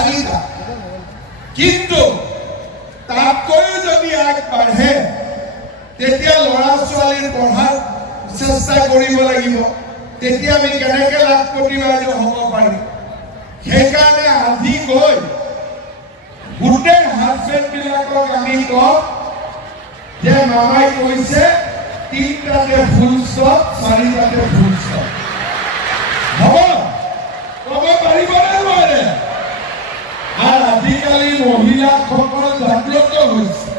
চাৰিটা কিন্তু তাতকৈও যদি আগবাঢ়ে তেতিয়া ল'ৰা ছোৱালীৰ পঢ়াত চেষ্টা কৰিব লাগিব। তেতিয়া আমি কেনেকে লাখপতি বাইদেউ হ'ব পাৰিম? সেইকাৰণে আজি গৈ গোটেই হাজবেণ্ডবিলাকক আমি কওঁ যে, মামাই কৈছে, তিনিটাতে ফুল ষ্টপ চাৰিটাতে ফুল ষ্টপ হ'ব ক'ব পাৰিবনে নোৱাৰে আৰু আজিকালি মহিলাসকল জাগ্ৰত হৈছে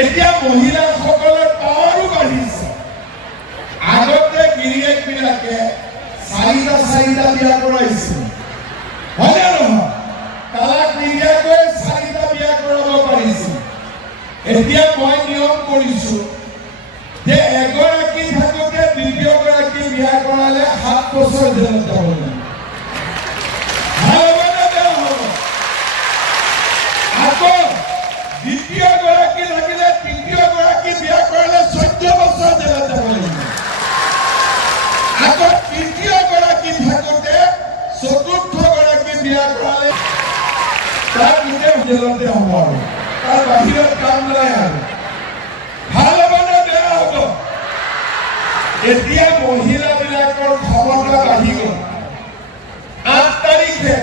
এতিয়া মহিলাসকলৰ পাৱাৰো বাঢ়িছে। আগতে গিৰিয়েকবিলাকে চাৰিটা চাৰিটা বিয়া কৰাইছিল। হয়নে নহয়? তালাক নিদিয়াকৈ চাৰিটা বিয়া কৰাব পাৰিছিল। এতিয়া মই নিয়ম কৰিছো যে এগৰাকী থাকোতে দ্বিতীয়গৰাকী বিয়া কৰালে সাত বছৰ জেলত যাব লাগিব ভালো হ'বনে বেয়া হ'ব আকৌ দ্বিতীয় গৰাকী থাকিলে তৃতীয় গৰাকী বিয়া কৰালে চৈধ্য বছৰ জেলত যাব লাগিব আকৌ তৃতীয় গৰাকী থাকোতে চতুৰ্থ এতিয়া মহিলাবিলাকৰ ক্ষমতা বাঢ়ি গ'ল আঠ তাৰিখে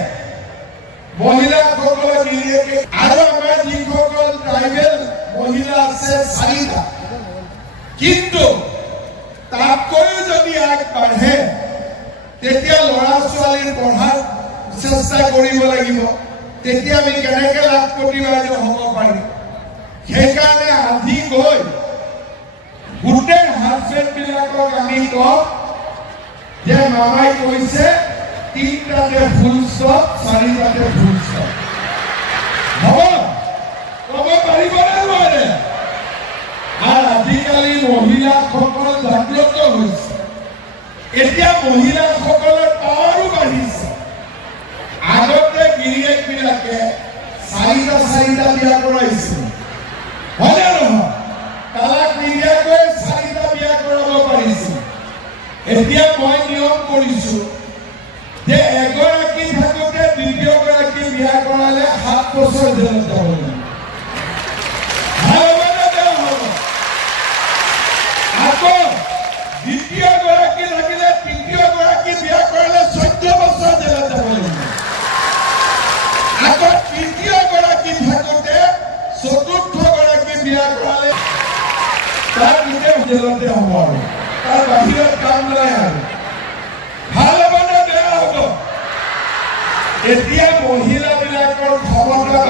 মহিলাসকলে গিৰিয়েকে আৰু আমাৰ যিসকল ট্ৰাইবেল মহিলা আছে চাৰিটা কিন্তু তাতকৈও যদি আগবাঢ়ে তেতিয়া ল'ৰা ছোৱালীৰ পঢ়াত চেষ্টা কৰিব লাগিব। আমি কেনেকে লাখপতি বাইদেউ হ'ব পাৰিম। সেইকাৰণে আজি গৈ গোটেই হাজবেণ্ডবিলাকক আমি কওঁ যে, মামাই কৈছে, তিনিটাতে ফুল ষ্টপ চাৰিটাতে ফুল ষ্টপ হ'ব? ক'ব পাৰিবনে নোৱাৰে? আৰু আজিকালি মহিলাসকল জাগ্ৰত হৈছে। এতিয়া মহিলাসকলৰ পাৱাৰো বাঢ়িছে আগতে গিৰিয়েকবিলাকে চাৰিটা চাৰিটা বিয়া কৰাইছে হয়নে নহয়? তালাক নিদিয়াকৈ চাৰিটা বিয়া কৰাব পাৰিছে। এতিয়া মই নিয়ম কৰিছো যে এগৰাকী থাকোঁতে দ্বিতীয়গৰাকী বিয়া কৰালে সাত বছৰ জেলত যাব লাগিব ভালো হ'বনে বেয়া হ'ব আকৌ দ্বিতীয় গৰাকী থাকিলে তৃতীয় গৰাকী বিয়া কৰালে চৈধ্য বছৰ জেলত যাব লাগিব আকৌ তৃতীয় গৰাকী থাকোতে চতুৰ্থ গৰাকী করালে তার গোটেই জেলতে হ'ব আৰু তাৰ কাম নাই আর। ভালো হ'বনে বেয়া হ'ব এতিয়া মহিলাবিলাকৰ ক্ষমতা